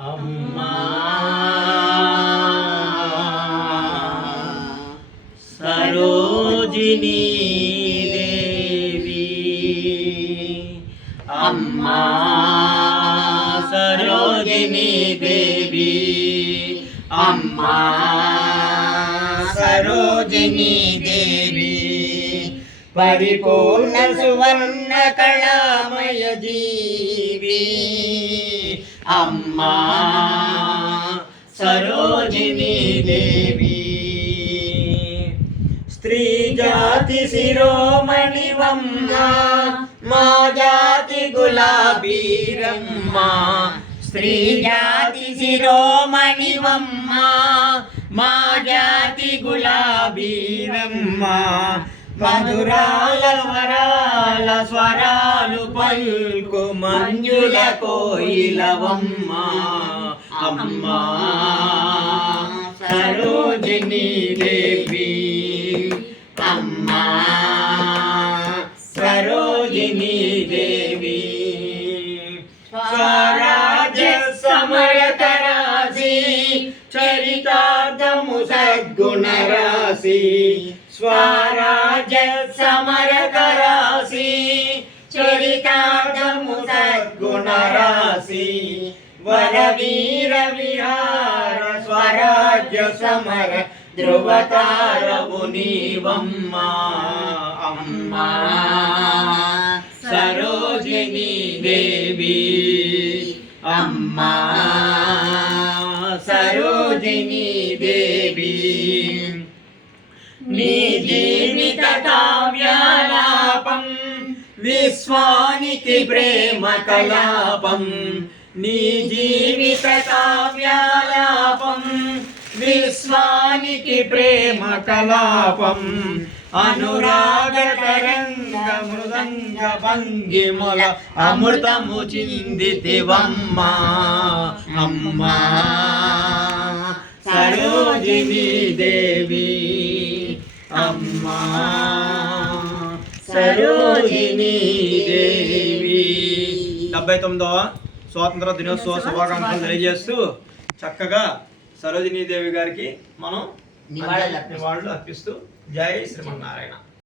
అమ్మా. సరోజినీ దేవి. అమ్మా. సరోజినీ దేవి. అమ్మా. సరోజినీ దేవి. పరిపూర్ణ సువర్ణ కళామయ జీవి. అమ్మా సరోజిని దేవి. స్త్రీ జాతి శిరోమణివమ్మ మా జాతి గులాబీరమ్మ. స్త్రీ జాతి శిరోమణివమ్మ మా జాతి గులాబీరమ్మ. మధురాల స్వరాల స్వరా పాలు పల్కు మంజుల కోయిలవమ్మ. అమ్మా సరోజినీ దేవి. అమ్మా సరోజినీ దేవి. స్వరాజ సమయతరాశి చరితార్థము సద్గుణరాశి స్వరాజ సమరకర నరాసి వరవీర విహార స్వరాజ్య సమర ధ్రువతారవు నీవమ్మా అమ్మా. సరోజిని దేవి అమ్మా. సరోజిని దేవి నీ జీవిత కావ్యాలాపం విశ్వా విశ్వానికి ప్రేమ కలాపం నీ జీవిత కావ్యాలాపం విశ్వానికి ప్రేమ కలాపం అనురాగ తరంగ మృదంగ భంగిముల అమృతము చిందితివమ్మా అమ్మా. సరోజిని దేవి అమ్మా. సరో డెబ్బై తొమ్మిదవ స్వాతంత్ర దినోత్సవ శుభాకాంక్షలు తెలియజేస్తూ చక్కగా సరోజినీ దేవి గారికి మనం నివాళులు అర్పిస్తాం. నివాళులు అర్పిస్తూ జై శ్రీమన్నారాయణ